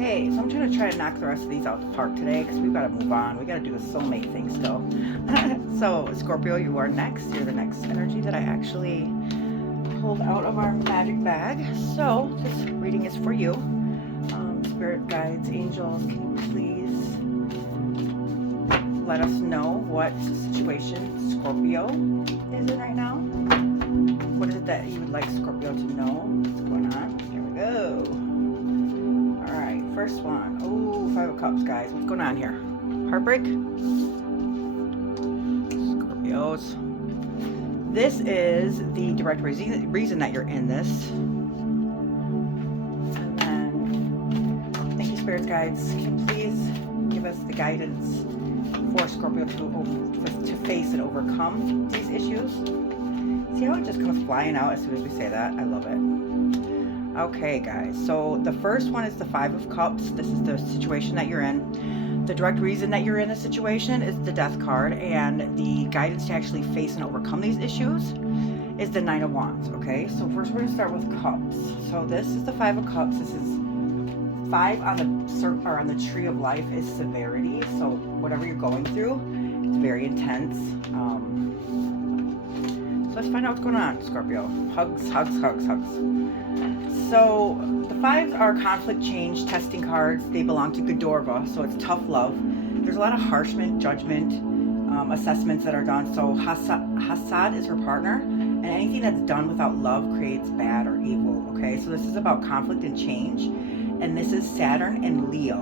Okay, so I'm trying to knock the rest of these out the park today because we've got to move on. We got to do the soulmate thing still. So Scorpio, you are next. You're the next energy that I actually pulled out of our magic bag. So this reading is for you. Spirit guides, angels, can you please let us know what situation Scorpio is in right now? What is it that you would like Scorpio to know? What's going on? Here we go. Alright, first one. Oh, 5 of Cups, guys. What's going on here? Heartbreak? Scorpios. This is the direct reason that you're in this. And then, thank you, Spirit guides. Can you please give us the guidance for Scorpio to face and overcome these issues? See how it just comes flying out as soon as we say that? I love it. Okay, guys. So the first one is the 5 of Cups. This is the situation that you're in. The direct reason that you're in this situation is the Death card, and the guidance to actually face and overcome these issues is the 9 of Wands. Okay, so first we're going to start with Cups. So this is the 5 of Cups. This is 5 on the tree of life is severity. So whatever you're going through, it's very intense. So let's find out what's going on, Scorpio. Hugs, hugs, hugs, hugs. So the 5s are conflict, change, testing cards. They belong to Godorva, so it's tough love. There's a lot of harshment, judgment, assessments that are done. So Hasad is her partner, and anything that's done without love creates bad or evil. Okay, so this is about conflict and change, and this is Saturn and Leo.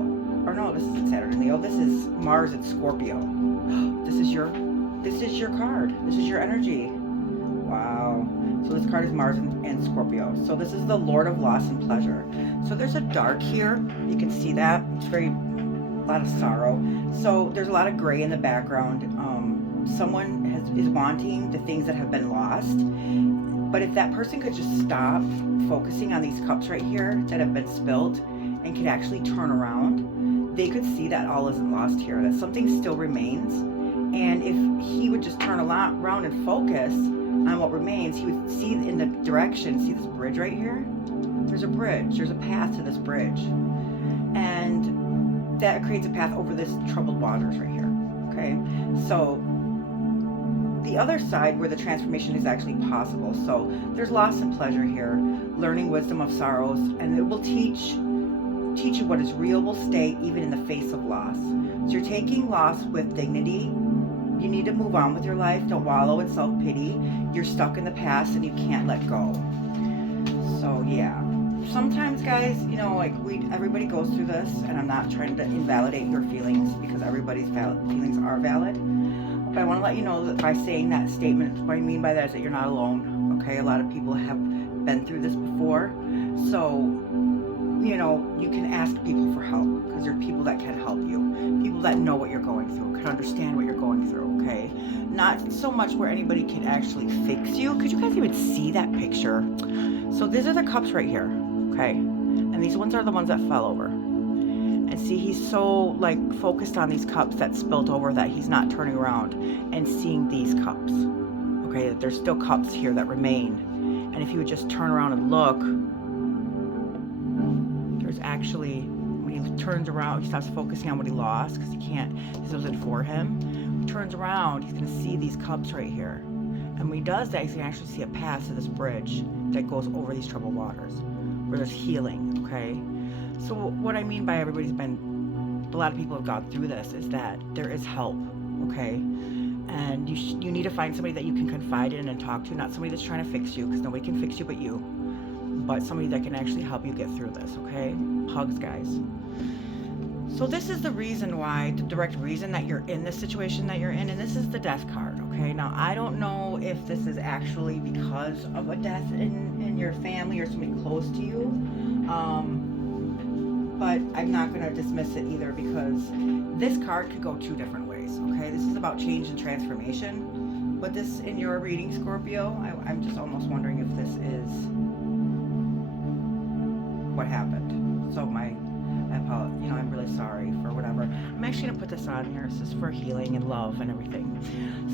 Or no, this isn't Saturn and Leo. This is Mars and Scorpio. This is your card. This is your energy. Wow. So this card is Mars and Scorpio. So this is the Lord of Loss and Pleasure. So there's a dark here. You can see that. It's a lot of sorrow. So there's a lot of gray in the background. Someone is wanting the things that have been lost. But if that person could just stop focusing on these cups right here that have been spilled and could actually turn around, they could see that all isn't lost here, that something still remains. And if he would just turn around and focus on what remains, he would see in the direction. See this bridge right here? There's a bridge. There's a path to this bridge. And that creates a path over this troubled waters right here. Okay? So the other side where the transformation is actually possible. So there's loss and pleasure here, learning wisdom of sorrows, and it will teach you what is real will stay even in the face of loss. So you're taking loss with dignity. You need to move on with your life. Don't wallow in self-pity. You're stuck in the past and you can't let go. So yeah, sometimes, guys, you know, like everybody goes through this, and I'm not trying to invalidate your feelings because everybody's feelings are valid. But I want to let you know that by saying that statement, what I mean by that is that you're not alone. Okay, a lot of people have been through this before. So, you know, you can ask people for help because there are people that can help you. People that know what you're going through, can understand what you're going through, okay? Not so much where anybody can actually fix you. Could you guys even see that picture? So these are the cups right here, okay? And these ones are the ones that fell over. And see, he's so like focused on these cups that spilled over that he's not turning around and seeing these cups, okay? That there's still cups here that remain. And if he would just turn around and look, there's actually, when he turns around, he stops focusing on what he lost because this wasn't for him. When he turns around, he's going to see these cups right here. And when he does that, he's going to actually see a path to this bridge that goes over these troubled waters where there's healing, okay? So what I mean by a lot of people have gone through this is that there is help, okay? And you need to find somebody that you can confide in and talk to, not somebody that's trying to fix you, because nobody can fix you but you. But somebody that can actually help you get through this, okay? Hugs, guys. So this is the reason why, the direct reason that you're in this situation that you're in, and this is the Death card, okay? Now, I don't know if this is actually because of a death in your family or somebody close to you, but I'm not going to dismiss it either because this card could go 2 different ways, okay? This is about change and transformation, but this, in your reading, Scorpio, I'm just almost wondering if this is what happened. So I apologize, you know, I'm really sorry for whatever. I'm actually gonna put this on here. This is for healing and love and everything.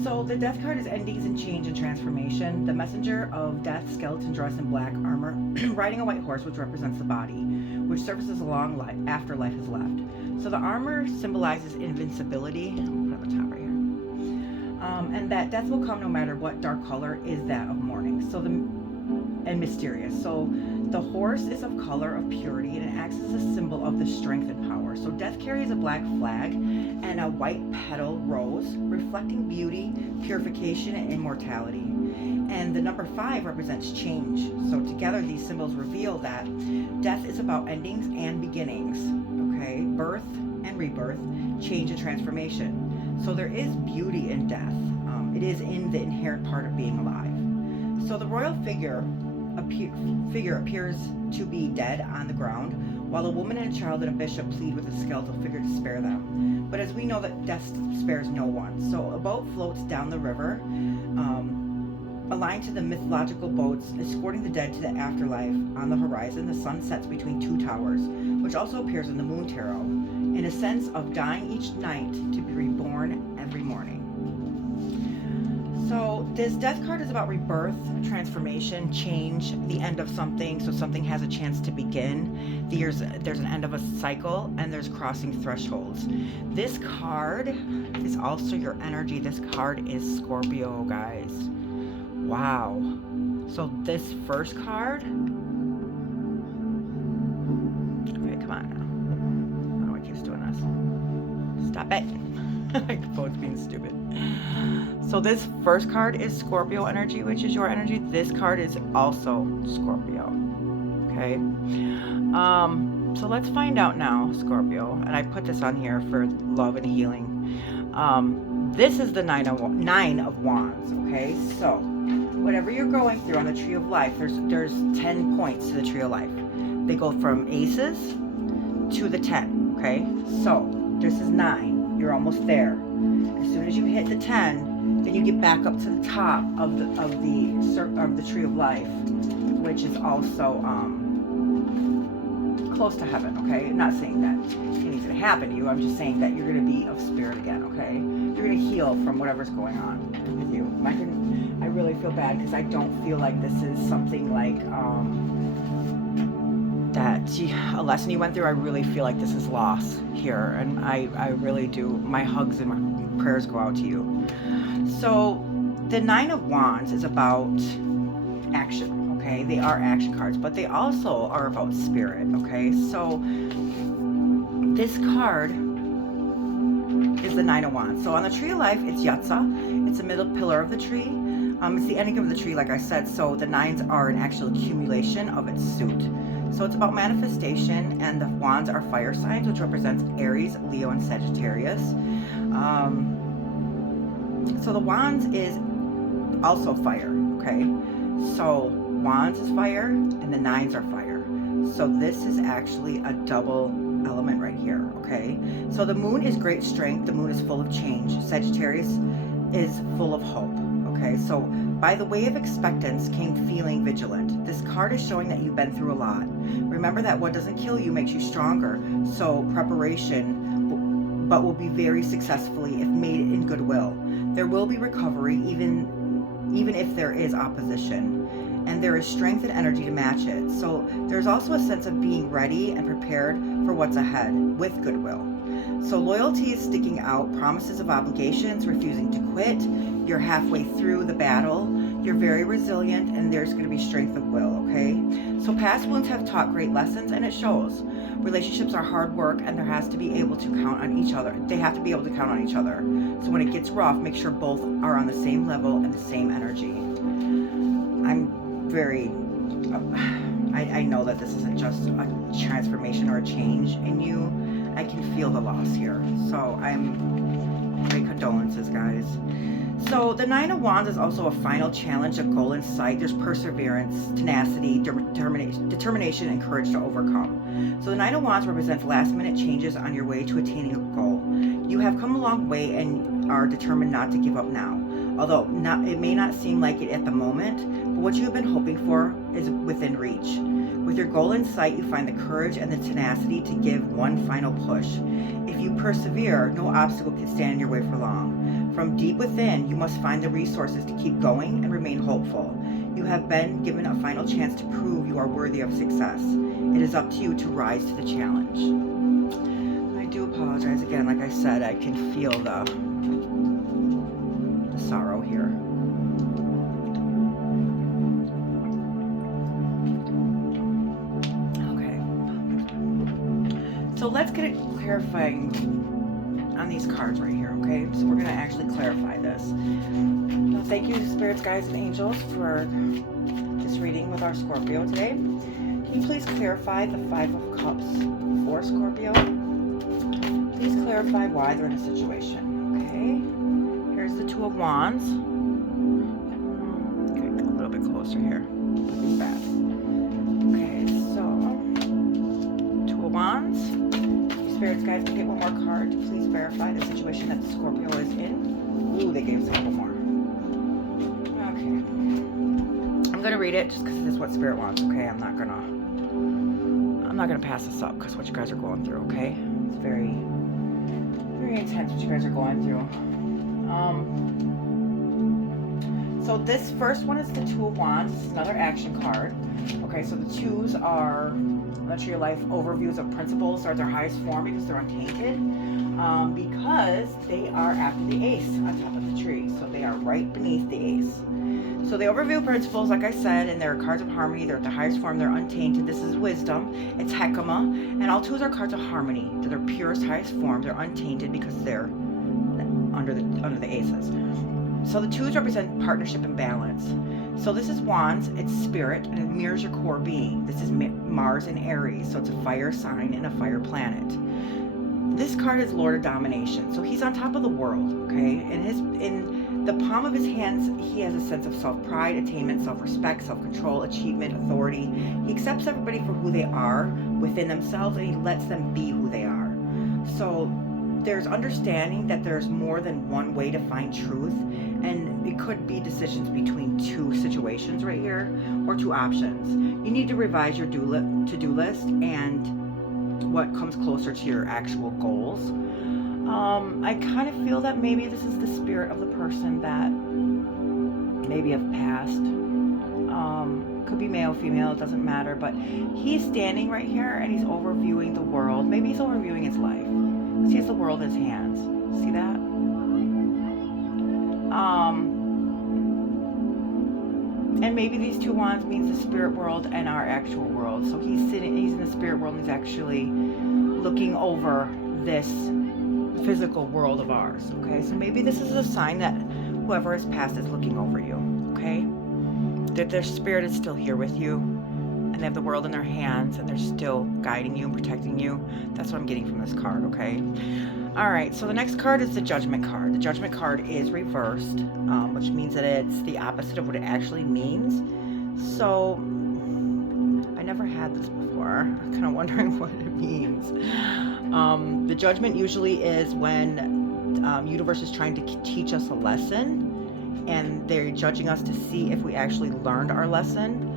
So the Death card is endings and change and transformation. The messenger of death, skeleton dressed in black armor, riding a white horse, which represents the body. which surfaces a long life after life has left. So the armor symbolizes invincibility. I'll put it on the top right here. And that death will come no matter what. Dark color is that of mourning. And mysterious. So the horse is of color of purity, and it acts as a symbol of the strength and power. So death carries a black flag and a white petal rose, reflecting beauty, purification, and immortality. And the number 5 represents change. So together these symbols reveal that death is about endings and beginnings, okay? Birth and rebirth, change and transformation. So there is beauty in death. It is in the inherent part of being alive. So the royal figure appears to be dead on the ground, while a woman and a child and a bishop plead with the skeletal figure to spare them. But as we know that death spares no one. So a boat floats down the river, aligned to the mythological boats, escorting the dead to the afterlife. On the horizon, the sun sets between 2 towers, which also appears in the moon tarot, in a sense of dying each night to be reborn every morning. So this death card is about rebirth, transformation, change, the end of something, so something has a chance to begin. There's an end of a cycle, and there's crossing thresholds. This card is also your energy. This card is Scorpio, guys. Wow. So this first card, okay, come on now. How do I keep doing this? Stop it. My phone's being stupid. So this first card is Scorpio energy, which is your energy. This card is also Scorpio. Okay. So let's find out now, Scorpio. And I put this on here for love and healing. This is the Nine of Wands. Okay. So whatever you're going through on the Tree of Life, there's 10 points to the Tree of Life. They go from aces to the 10. Okay. So this is 9. You're almost there. As soon as you hit the 10, then you get back up to the top of the Tree of Life, which is also close to heaven. Okay, I'm not saying that anything's gonna happen to you. I'm just saying that you're gonna be of spirit again. Okay, you're gonna heal from whatever's going on with you. I really feel bad because I don't feel like this is something like a lesson you went through. I really feel like this is loss here, and I really do. My hugs and my prayers go out to you. So the Nine of Wands is about action. Okay, they are action cards, but they also are about spirit. Okay, so this card is the Nine of Wands. So on the Tree of Life, it's Yatza. It's the middle pillar of the tree. It's the ending of the tree, like I said. So the nines are an actual accumulation of its suit. So it's about manifestation, and the wands are fire signs, which represents Aries, Leo, and Sagittarius. So the wands is also fire, okay? So wands is fire, and the nines are fire. So this is actually a double element right here, okay? So the moon is great strength. The moon is full of change. Sagittarius is full of hope. Okay, so by the way of expectance came feeling vigilant. This card is showing that you've been through a lot. Remember that what doesn't kill you makes you stronger. So preparation, but will be very successfully if made in goodwill. There will be recovery even if there is opposition. And there is strength and energy to match it. So there's also a sense of being ready and prepared for what's ahead with goodwill. So loyalty is sticking out, promises of obligations, refusing to quit. You're halfway through the battle. You're very resilient, and there's going to be strength of will, okay? So past wounds have taught great lessons, and it shows. Relationships are hard work, and there has to be able to count on each other. They have to be able to count on each other. So when it gets rough, make sure both are on the same level and the same energy. I'm very... I know that this isn't just a transformation or a change in you. I can feel the loss here. So great condolences, guys. So the Nine of Wands is also a final challenge, a goal in sight. There's perseverance, tenacity, determination, and courage to overcome. So the Nine of Wands represents last-minute changes on your way to attaining a goal. You have come a long way and are determined not to give up now. Although it may not seem like it at the moment, but what you have been hoping for is within reach. With your goal in sight, you find the courage and the tenacity to give one final push. If you persevere, no obstacle can stand in your way for long. From deep within, you must find the resources to keep going and remain hopeful. You have been given a final chance to prove you are worthy of success. It is up to you to rise to the challenge. I do apologize again. Like I said, I can feel the sorrow here. Okay. So let's get it clarifying on these cards right here, okay? So we're going to actually clarify this. Now, thank you, spirits, guides, and angels, for this reading with our Scorpio today. Can you please clarify the Five of Cups for Scorpio? Please clarify why they're in a situation, okay? Here's the Two of Wands. Okay, a little bit closer here. Put back. Okay, so Two of Wands. Spirits, guys, can get one more card to please verify the situation that the Scorpio is in. Ooh, they gave us a couple more. Okay. I'm gonna read it just because this is what Spirit wants, okay? I'm not gonna pass this up because what you guys are going through, okay? It's very, very intense what you guys are going through. So this first one is the Two of Wands. This is another action card. Okay, so the twos are Let Your Life overviews of principles are their highest form because they're untainted. Because they are after the ace on top of the tree. So they are right beneath the ace. So they overview principles, like I said, and they're cards of harmony. They're at the highest form. They're untainted. This is wisdom. It's Hekima. And all twos are cards of harmony. They're their purest, highest form. They're untainted because they're under the aces. So the twos represent partnership and balance. So this is Wands, it's spirit, and it mirrors your core being. This is Mars and Aries, so it's a fire sign and a fire planet. This card is Lord of Domination, so he's on top of the world, okay? In the palm of his hands, he has a sense of self-pride, attainment, self-respect, self-control, achievement, authority. He accepts everybody for who they are within themselves, and he lets them be who they are. So there's understanding that there's more than one way to find truth, and it could be decisions between two situations right here, or two options. You need to revise your to-do list and what comes closer to your actual goals. I kind of feel that maybe this is the spirit of the person that maybe have passed. Could be male, female, it doesn't matter, but he's standing right here and he's overviewing the world. Maybe he's overviewing his life. He has the world in his hands. See that? And maybe these two wands means the spirit world and our actual world. So he's in the spirit world and he's actually looking over this physical world of ours. Okay, so maybe this is a sign that whoever has passed is looking over you. Okay, that their spirit is still here with you. And they have the world in their hands and they're still guiding you and protecting you. That's what I'm getting from this card, okay? All right, so the next card is the Judgment card. The Judgment card is reversed, which means that it's the opposite of what it actually means. So I never had this before. I'm kind of wondering what it means. The Judgment usually is when universe is trying to teach us a lesson and they're judging us to see if we actually learned our lesson.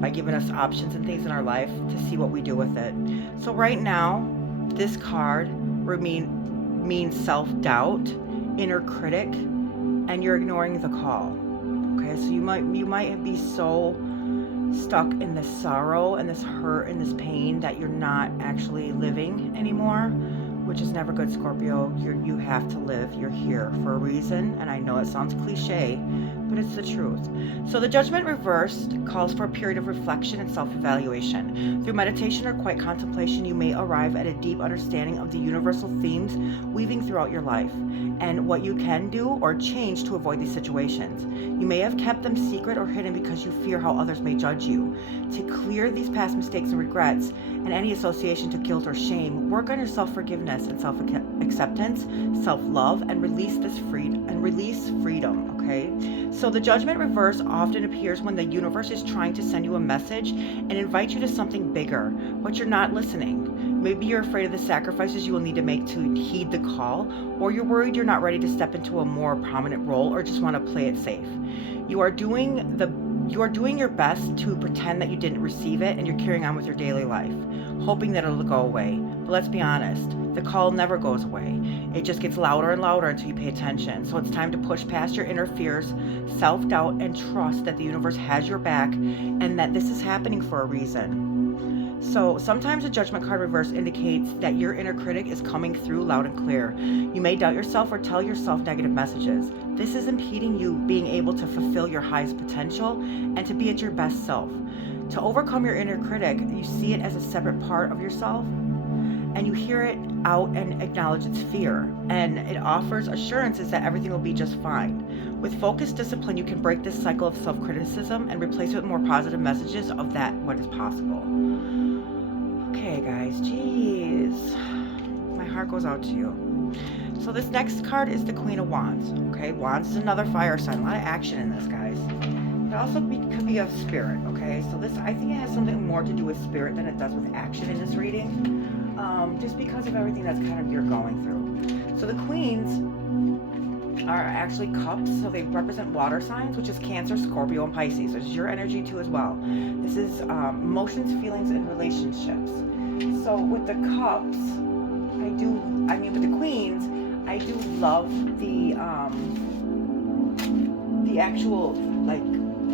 By giving us options and things in our life to see what we do with it. So right now, this card means self-doubt, inner critic, and you're ignoring the call. Okay, so you might be so stuck in this sorrow and this hurt and this pain that you're not actually living anymore, which is never good, Scorpio. You have to live. You're here for a reason, and I know it sounds cliche, but it's the truth. So the Judgment reversed calls for a period of reflection and self-evaluation. Through meditation or quiet contemplation, you may arrive at a deep understanding of the universal themes weaving throughout your life and what you can do or change to avoid these situations. You may have kept them secret or hidden because you fear how others may judge you. To clear these past mistakes and regrets and any association to guilt or shame, work on your self-forgiveness and self-acceptance, self-love, and release freedom, okay? So the Judgment reverse often appears when the universe is trying to send you a message and invite you to something bigger, but you're not listening. Maybe you're afraid of the sacrifices you will need to make to heed the call, or you're worried you're not ready to step into a more prominent role or just want to play it safe. You are doing your best to pretend that you didn't receive it and you're carrying on with your daily life, hoping that it'll go away. But let's be honest, the call never goes away. It just gets louder and louder until you pay attention. So it's time to push past your inner fears, self-doubt, and trust that the universe has your back and that this is happening for a reason. So sometimes a judgment card reverse indicates that your inner critic is coming through loud and clear. You may doubt yourself or tell yourself negative messages. This is impeding you being able to fulfill your highest potential and to be at your best self. To overcome your inner critic, you see it as a separate part of yourself, and you hear it out and acknowledge its fear, and it offers assurances that everything will be just fine. With focused discipline, you can break this cycle of self-criticism and replace it with more positive messages of that what is possible. Okay, guys, jeez. My heart goes out to you. So this next card is the Queen of Wands. Okay, Wands is another fire sign. A lot of action in this, guys. It also could be of spirit, okay? So this, I think it has something more to do with spirit than it does with action in this reading. Just because of everything that's kind of you're going through. So the Queens are actually cups, so they represent water signs, which is Cancer, Scorpio, and Pisces. Which is your energy too as well. This is emotions, feelings, and relationships. So with the cups, with the Queens, I do love the actual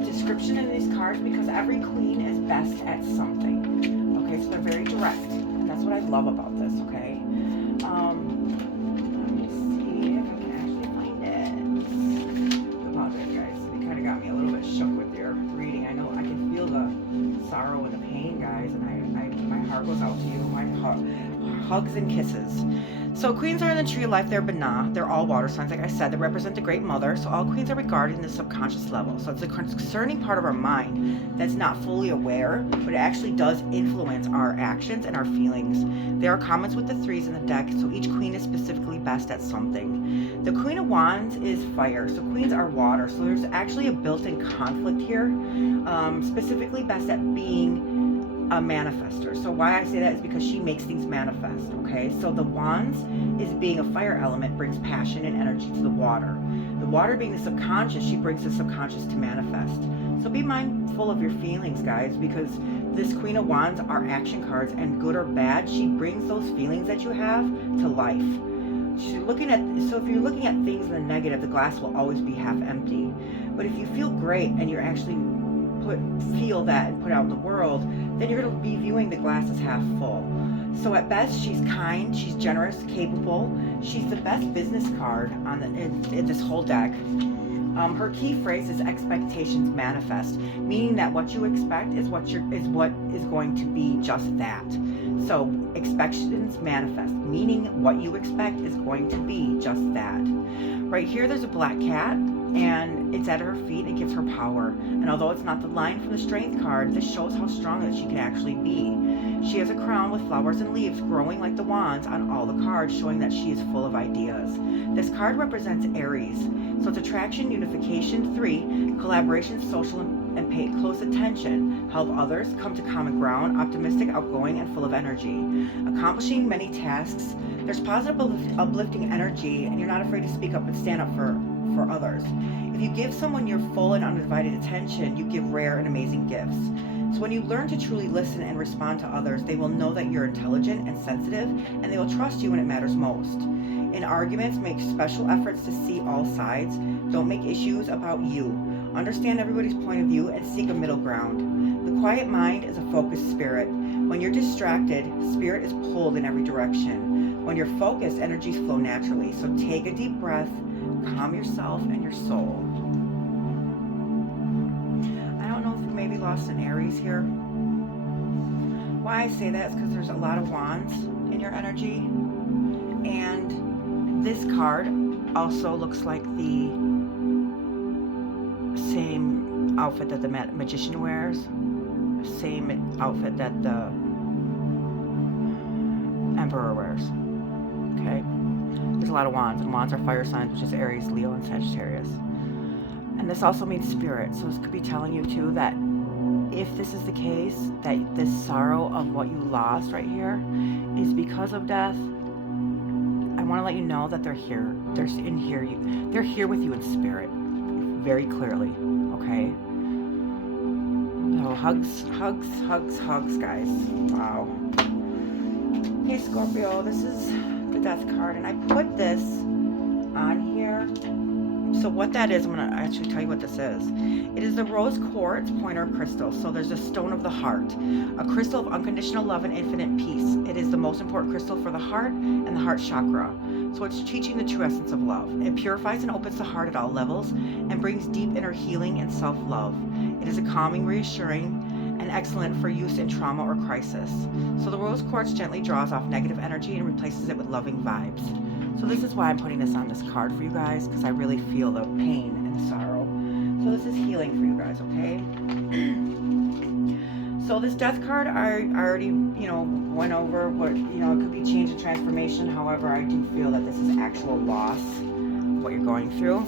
description in these cards, because every queen is best at something. Okay, so they're very direct, and that's what I love about this. Okay, let me see if I can actually find it. I apologize, guys. You kind of got me a little bit shook with your reading. I know I can feel the sorrow and the pain, guys, and my heart goes out to you. My hugs and kisses. So queens are in the tree of life. They're Banah. They're all water signs. Like I said, they represent the Great Mother. So all queens are regarded in the subconscious level. So it's a concerning part of our mind that's not fully aware, but it actually does influence our actions and our feelings. There are comments with the threes in the deck. So each queen is specifically best at something. The Queen of Wands is fire. So queens are water. So there's actually a built-in conflict here. Specifically best at being a manifester. So why I say that is because she makes things manifest. Okay, so the Wands is being a fire element, brings passion and energy to the water. The water being the subconscious, she brings the subconscious to manifest. So be mindful of your feelings, guys, because this Queen of Wands are action cards, and good or bad, she brings those feelings that you have to life. So if you're looking at things in the negative, the glass will always be half empty. But if you feel great and you're actually feel that and put out in the world, then you're going to be viewing the glass as half full. So at best, she's kind, she's generous, capable. She's the best business card in this whole deck. Her key phrase is expectations manifest, meaning that what you expect is what is going to be just that. So expectations manifest, meaning what you expect is going to be just that. Right here, there's a black cat, and it's at her feet. It gives her power. And although it's not the line from the Strength card, this shows how strong that she can actually be. She has a crown with flowers and leaves growing like the wands on all the cards, showing that she is full of ideas. This card represents Aries. So it's attraction, unification, 3, collaboration, social, and pay close attention, help others, come to common ground, optimistic, outgoing, and full of energy. Accomplishing many tasks. There's positive, uplifting energy, and you're not afraid to speak up and stand up for others. If you give someone your full and undivided attention, you give rare and amazing gifts. So when you learn to truly listen and respond to others, they will know that you're intelligent and sensitive, and they will trust you when it matters most. In arguments, make special efforts to see all sides. Don't make issues about you. Understand everybody's point of view and seek a middle ground. The quiet mind is a focused spirit. When you're distracted, spirit is pulled in every direction. When you're focused, energies flow naturally. So take a deep breath, calm yourself and your soul. I don't know if you maybe lost an Aries here. Why I say that is because there's a lot of wands in your energy, and this card also looks like the same outfit that the magician wears, same outfit that the emperor wears. Okay, there's a lot of wands, and wands are fire signs, which is Aries, Leo, and Sagittarius. And this also means spirit, so this could be telling you too that if this is the case, that this sorrow of what you lost right here is because of death, I want to let you know that they're here. They're here with you in spirit, very clearly. Okay. So hugs, hugs, hugs, hugs, guys. Wow. Okay, Scorpio, this is the death card, and I put this on here So what that is, I'm going to actually tell you what this is. It is the rose quartz pointer crystal. So there's a stone of the heart, a crystal of unconditional love and infinite peace. It is the most important crystal for the heart and the heart chakra. So it's teaching the true essence of love. It purifies and opens the heart at all levels and brings deep inner healing and self-love. It is a calming, reassuring, and excellent for use in trauma or crisis. So the rose quartz gently draws off negative energy and replaces it with loving vibes. So this is why I'm putting this on this card for you guys, because I really feel the pain and the sorrow. So this is healing for you guys, okay? So this death card, I already, went over what, it could be change and transformation. However, I do feel that this is actual loss, what you're going through.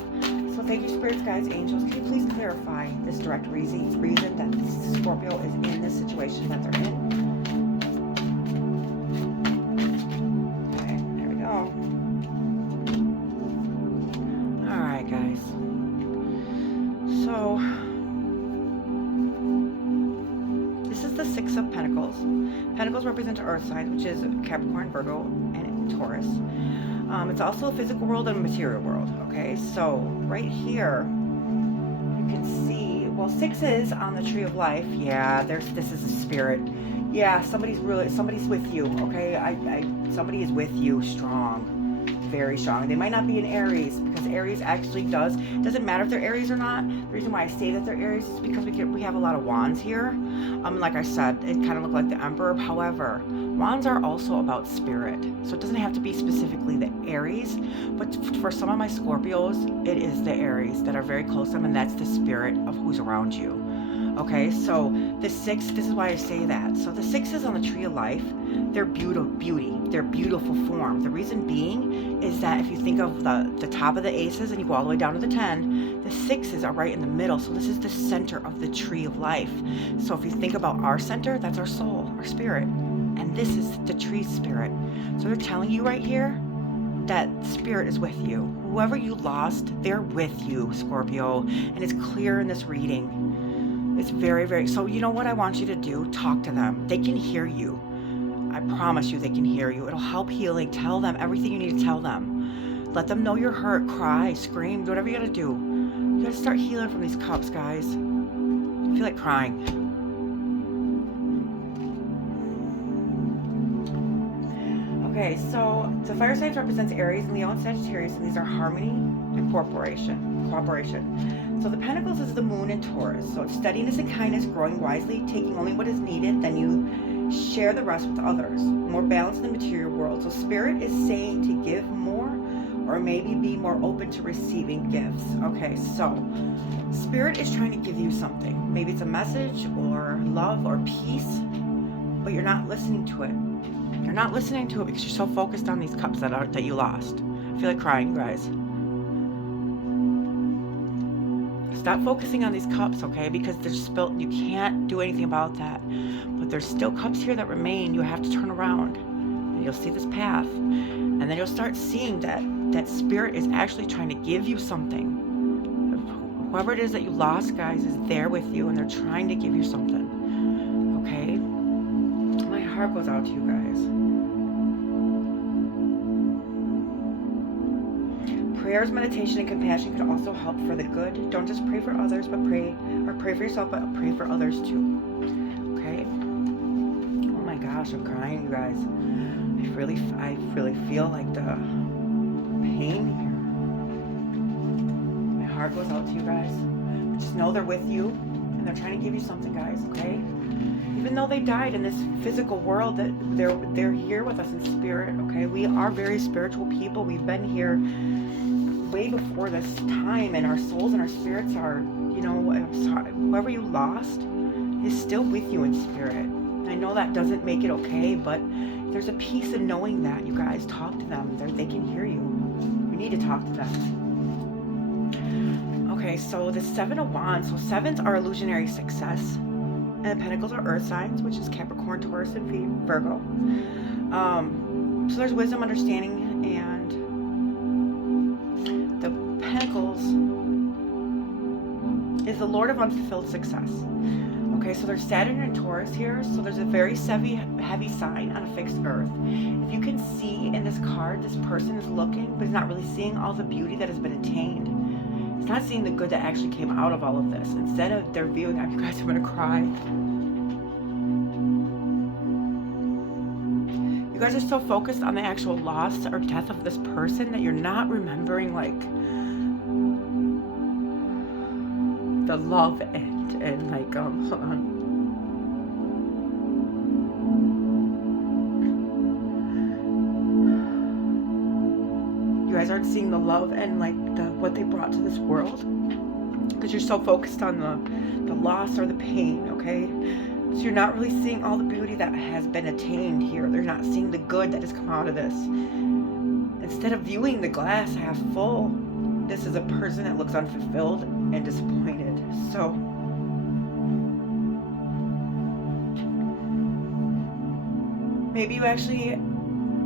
So thank you, spirits, guides, angels. Can you please clarify this direct reason that this Scorpio is in this situation that they're in? Okay, there we go. All right, guys. So this is the Six of Pentacles. Pentacles represent Earth signs, which is Capricorn, Virgo, and Taurus. It's also a physical world and a material world, okay? So right here, you can see, well, sixes on the tree of life. Yeah, this is a spirit. Yeah, somebody's with you, okay? Somebody is with you strong, very strong. They might not be in Aries, because Aries actually doesn't matter if they're Aries or not. The reason why I say that they're Aries is because we have a lot of wands here. Like I said, it kind of looked like the Emperor. However, wands are also about spirit. So it doesn't have to be specifically the Aries, but for some of my Scorpios, it is the Aries that are very close to them, and that's the spirit of who's around you. Okay, so the six, this is why I say that. So the sixes on the tree of life, they're beauty, they're beautiful form. The reason being is that if you think of the top of the aces and you go all the way down to the 10, the sixes are right in the middle. So this is the center of the tree of life. So if you think about our center, that's our soul, our spirit. And this is the tree spirit. So they're telling you right here that spirit is with you. Whoever you lost, they're with you, Scorpio. And it's clear in this reading. It's very, very, so you know what I want you to do? Talk to them. They can hear you. I promise you they can hear you. It'll help healing. Tell them everything you need to tell them. Let them know you're hurt. Cry, scream, do whatever you gotta do. You gotta start healing from these cups, guys. I feel like crying. Okay, so the fire signs represents Aries, Leo, and Sagittarius, and these are harmony and cooperation. So the Pentacles is the moon in Taurus. So it's steadiness and kindness, growing wisely, taking only what is needed, then you share the rest with others. More balance in the material world. So Spirit is saying to give more, or maybe be more open to receiving gifts. Okay, so Spirit is trying to give you something. Maybe it's a message or love or peace, but you're not listening to it. You're not listening to it because you're so focused on these cups that you lost. I feel like crying, guys. Stop focusing on these cups, okay? Because they're spilt. You can't do anything about that. But there's still cups here that remain. You have to turn around, and you'll see this path, and then you'll start seeing that spirit is actually trying to give you something. Whoever it is that you lost, guys, is there with you, and they're trying to give you something. Okay? My heart goes out to you guys. Prayers, meditation, and compassion can also help for the good. Don't just pray for others, but pray for yourself, but pray for others too. Okay? Oh my gosh, I'm crying, you guys. I really feel like the pain here. My heart goes out to you guys. Just know they're with you, and they're trying to give you something, guys. Okay? Even though they died in this physical world, that they're here with us in spirit. Okay? We are very spiritual people. We've been here way before this time, and our souls and our spirits are, whoever you lost is still with you in spirit. I know that doesn't make it okay, but there's a peace in knowing that. You guys, talk to them. They can hear you. We need to talk to them. Okay, so the Seven of Wands. So sevens are illusionary success, and the Pentacles are earth signs, which is Capricorn, Taurus, and Virgo. So there's wisdom, understanding, and the Pentacles is the Lord of unfulfilled success. Okay, so there's Saturn and Taurus here, so there's a very heavy sign on a fixed earth. If you can see in this card, this person is looking, but is not really seeing all the beauty that has been attained. It's not seeing the good that actually came out of all of this. Instead of they're viewing, you guys, I'm gonna cry. You guys are so focused on the actual loss or death of this person that you're not remembering like the love and like hold on. You guys aren't seeing the love and like what they brought to this world because you're so focused on the loss or the pain, okay? So you're not really seeing all the beauty that has been attained here. They're not seeing the good that has come out of this. Instead of viewing the glass half full, this is a person that looks unfulfilled and disappointed. So maybe you actually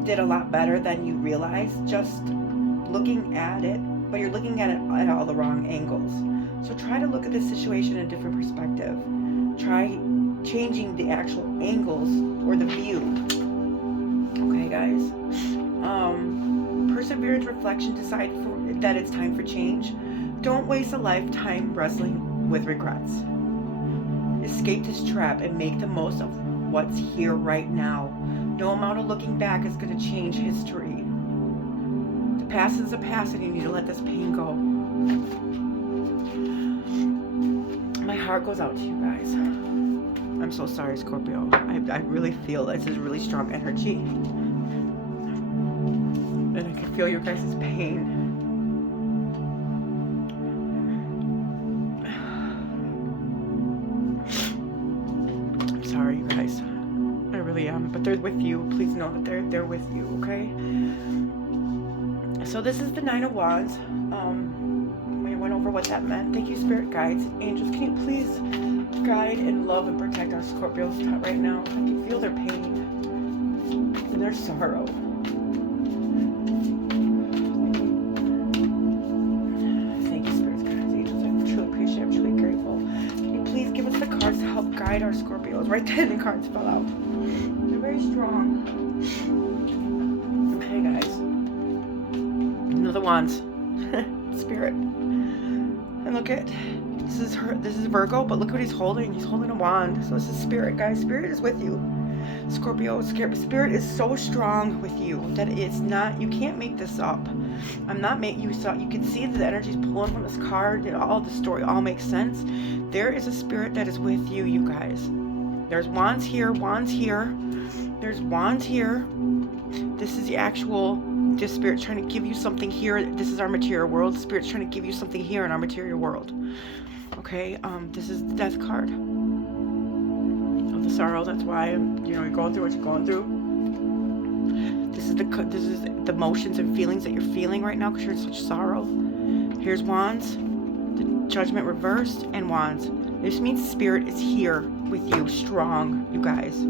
did a lot better than you realized just looking at it, but you're looking at it at all the wrong angles. So try to look at this situation in a different perspective. Try changing the actual angles or the view. Okay, guys? Perseverance, reflection, decide that it's time for change. Don't waste a lifetime wrestling with regrets. Escape this trap and make the most of what's here right now. No amount of looking back is going to change history. The past is the past and you need to let this pain go. My heart goes out to you guys. I'm so sorry, Scorpio. I really feel this is really strong energy. And I can feel your guys' pain. I'm sorry, you guys. I really am. But they're with you. Please know that they're with you, okay? So this is the Nine of Wands. We went over what that meant. Thank you, spirit guides, angels. Can you please guide and love and protect our Scorpios right now? I can feel their pain and their sorrow. Thank you, spirits, guides, angels. I truly appreciate it. I'm truly grateful. Can you please give us the cards to help guide our Scorpios? Right then, the cards fell out. They're very strong. Okay, guys. Another Wands. Spirit. And look at, this is Virgo, but look what he's holding. He's holding a wand. So this is Spirit, guys. Spirit is with you. Scorpio, Spirit is so strong with you that it's not, you can't make this up. I'm not making you can see that the energy's pulling from this card. All the story all makes sense. There is a spirit that is with you, you guys. There's wands here, wands here. There's wands here. This is the actual, this spirit's trying to give you something here. This is our material world. Spirit's trying to give you something here in our material world. Okay, this is the death card of the sorrow. That's why you're going through what you're going through. This is the emotions and feelings that you're feeling right now because you're in such sorrow. Here's wands, the judgment reversed, and wands. This means spirit is here with you, strong, you guys.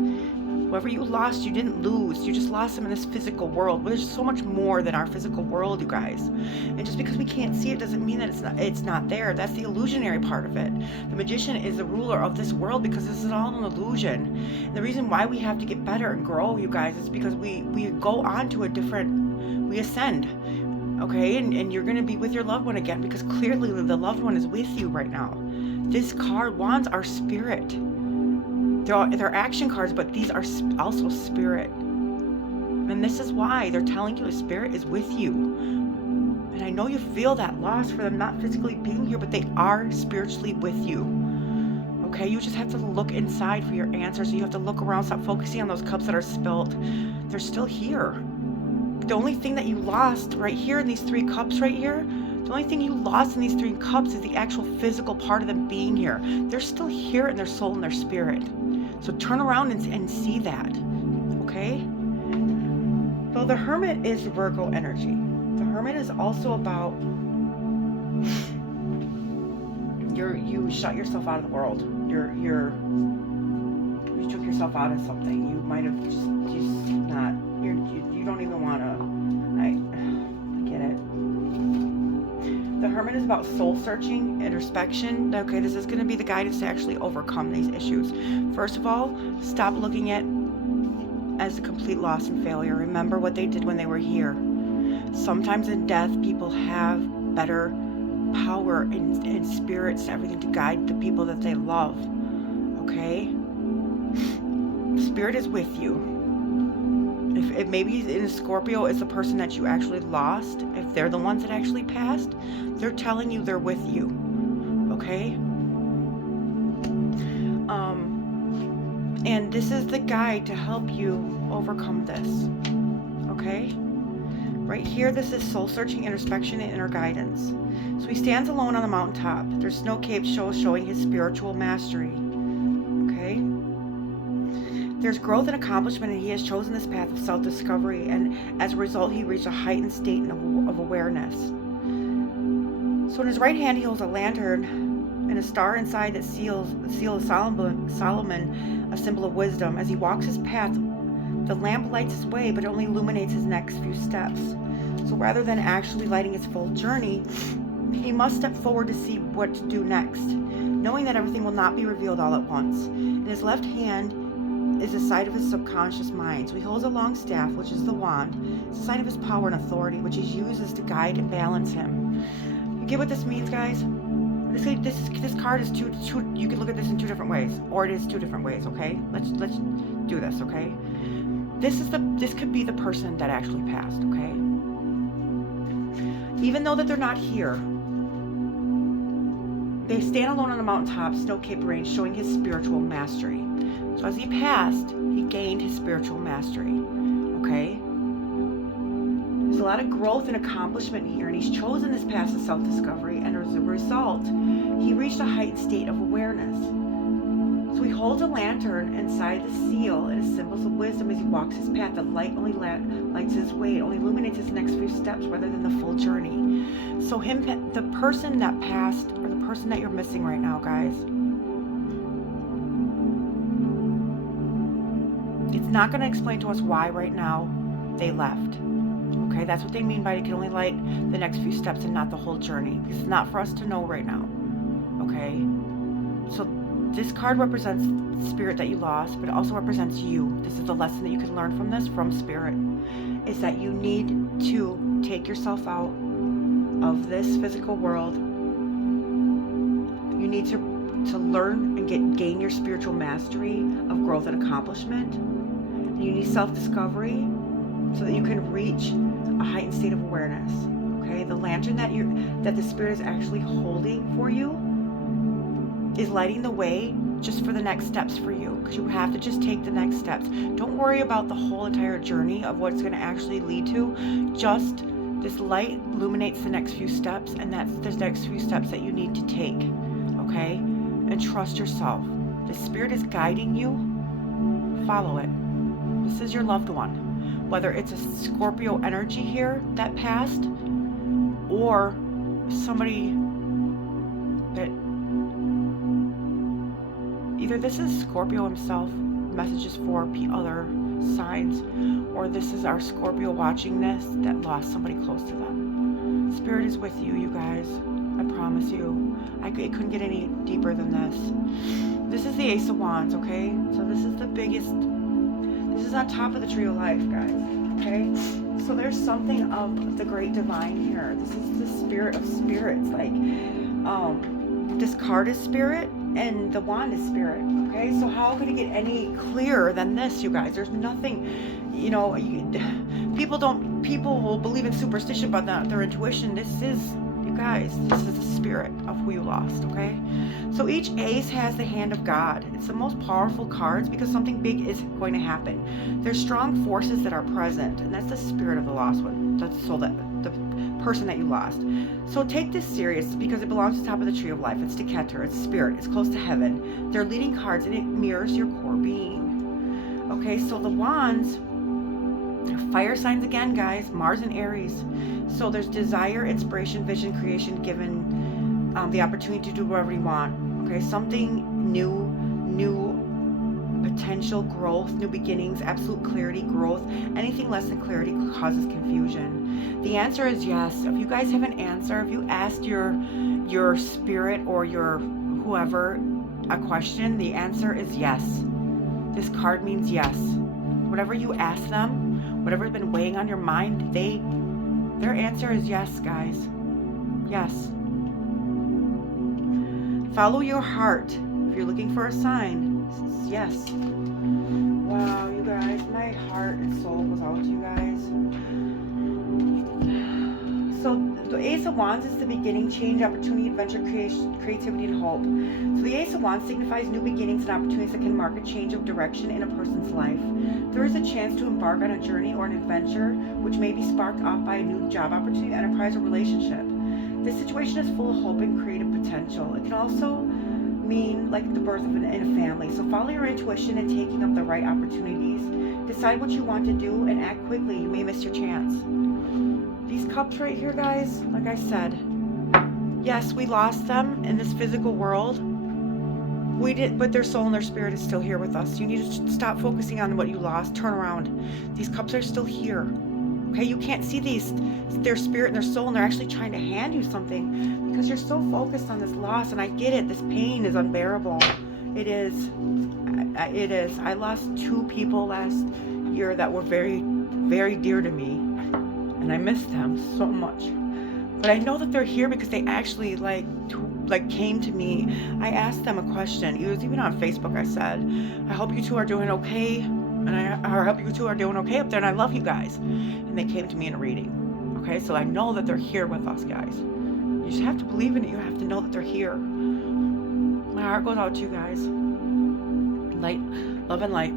Whoever you lost, you didn't lose. You just lost them in this physical world. But there's so much more than our physical world, you guys. And just because we can't see it doesn't mean that it's not there. That's the illusionary part of it. The magician is the ruler of this world because this is all an illusion. And the reason why we have to get better and grow, you guys, is because we go on to we ascend. Okay? And you're going to be with your loved one again because clearly the loved one is with you right now. This card, wands, are spirit. They're action cards, but these are also spirit. And this is why they're telling you a spirit is with you. And I know you feel that loss for them not physically being here, but they are spiritually with you. Okay, you just have to look inside for your answers. You have to look around, stop focusing on those cups that are spilled. They're still here. The only thing that you lost right here in these 3 cups right here, the only thing you lost in these 3 cups is the actual physical part of them being here. They're still here in their soul and their spirit. So turn around and see that, okay? So the Hermit is Virgo energy. The Hermit is also about you shut yourself out of the world. You took yourself out of something. You might have just not. You don't even want to. I get it. The Hermit is about soul searching, introspection. Okay, this is going to be the guidance to actually overcome these issues. First of all, stop looking at as a complete loss and failure. Remember what they did when they were here. Sometimes in death, people have better power and spirits, everything to guide the people that they love. Okay? Spirit is with you. If maybe in Scorpio is the person that you actually lost, if they're the ones that actually passed, they're telling you they're with you. Okay? And this is the guide to help you overcome this. Okay? Right here, this is soul-searching introspection and inner guidance. So he stands alone on the mountaintop. There's snow-capped shows showing his spiritual mastery. Okay? There's growth and accomplishment, and he has chosen this path of self-discovery, and as a result, he reached a heightened state of awareness. So in his right hand, he holds a lantern and a star inside that seal of Solomon, a symbol of wisdom. As he walks his path, the lamp lights his way, but it only illuminates his next few steps. So rather than actually lighting his full journey, he must step forward to see what to do next, knowing that everything will not be revealed all at once. In his left hand is the side of his subconscious mind. So he holds a long staff, which is the wand. It's a sign of his power and authority, which he uses to guide and balance him. You get what this means, guys? This card is two. You can look at this in two different ways, or it is two different ways. Okay, let's do this. Okay, this could be the person that actually passed. Okay, even though that they're not here, they stand alone on the mountaintop, snow-capped range, showing his spiritual mastery. So as he passed, he gained his spiritual mastery. Okay. There's a lot of growth and accomplishment here, and he's chosen this path of self-discovery, and as a result, he reached a heightened state of awareness. So he holds a lantern inside the seal and is symbols of wisdom as he walks his path. The light only lights his way, it only illuminates his next few steps rather than the full journey. So the person that passed, or the person that you're missing right now, guys, it's not going to explain to us why right now they left. Okay, that's what they mean by it can only light the next few steps and not the whole journey. It's not for us to know right now. Okay, so this card represents the spirit that you lost, but it also represents you. This is the lesson that you can learn from this, from spirit, is that you need to take yourself out of this physical world. You need to learn and gain your spiritual mastery of growth and accomplishment. You need self-discovery so that you can reach a heightened state of awareness. Okay, the lantern that the spirit is actually holding for you is lighting the way just for the next steps for you, because you have to just take the next steps. Don't worry about the whole entire journey of what it's going to actually lead to. Just this light illuminates the next few steps, and that's the next few steps that you need to take. Okay, and trust yourself. The spirit is guiding you. Follow it. This is your loved one. Whether it's a Scorpio energy here that passed, or somebody that either this is Scorpio himself, messages for other signs, or this is our Scorpio watching this that lost somebody close to them. Spirit is with you, you guys. I promise you. It couldn't get any deeper than this. This is the Ace of Wands, okay? So this is the biggest. This is on top of the tree of life, guys. Okay? So there's something of the great divine here. This is the spirit of spirits. Like, this card is spirit and the wand is spirit. Okay? So how could it get any clearer than this, you guys? There's nothing, people will believe in superstition about their intuition. This is, you guys, this is the spirit of who you lost, okay? So each ace has the hand of God. It's the most powerful cards because something big is going to happen. There's strong forces that are present, and that's the spirit of the lost one. That's the person that you lost. So take this serious because it belongs to the top of the tree of life. It's Decatur, it's spirit, it's close to heaven. They're leading cards and it mirrors your core being. Okay, so the wands, fire signs again, guys, Mars and Aries. So there's desire, inspiration, vision, creation, given the opportunity to do whatever you want. Okay, something new potential growth, new beginnings, absolute clarity, growth. Anything less than clarity causes confusion. The answer is yes. If you guys have an answer, if you asked your spirit or your whoever a question, the answer is yes. This card means yes. Whatever you ask them, whatever's been weighing on your mind, their answer is yes, guys. Yes. Follow your heart. If you're looking for a sign, yes. Wow, you guys, my heart and soul goes out to you guys. So the Ace of Wands is the beginning, change, opportunity, adventure, creativity, and hope. So the Ace of Wands signifies new beginnings and opportunities that can mark a change of direction in a person's life. There is a chance to embark on a journey or an adventure which may be sparked off by a new job opportunity, enterprise, or relationship. This situation is full of hope and creative potential. It can also mean like the birth of in a family. So follow your intuition and taking up the right opportunities. Decide what you want to do and act quickly. You may miss your chance. These cups right here, guys, like I said, yes, we lost them in this physical world. We did, but their soul and their spirit is still here with us. You need to stop focusing on what you lost. Turn around. These cups are still here. Okay, you can't see their spirit and their soul, and they're actually trying to hand you something because you're so focused on this loss. And I get it. This pain is unbearable. It is. It is. I lost 2 people last year that were very, very dear to me. And I miss them so much. But I know that they're here because they actually like came to me. I asked them a question. It was even on Facebook. I said, I hope you 2 are doing okay. And I hope you 2 are doing okay up there. And I love you guys. And they came to me in a reading. Okay, so I know that they're here with us, guys. You just have to believe in it. You have to know that they're here. My heart goes out to you guys. Light, love and light.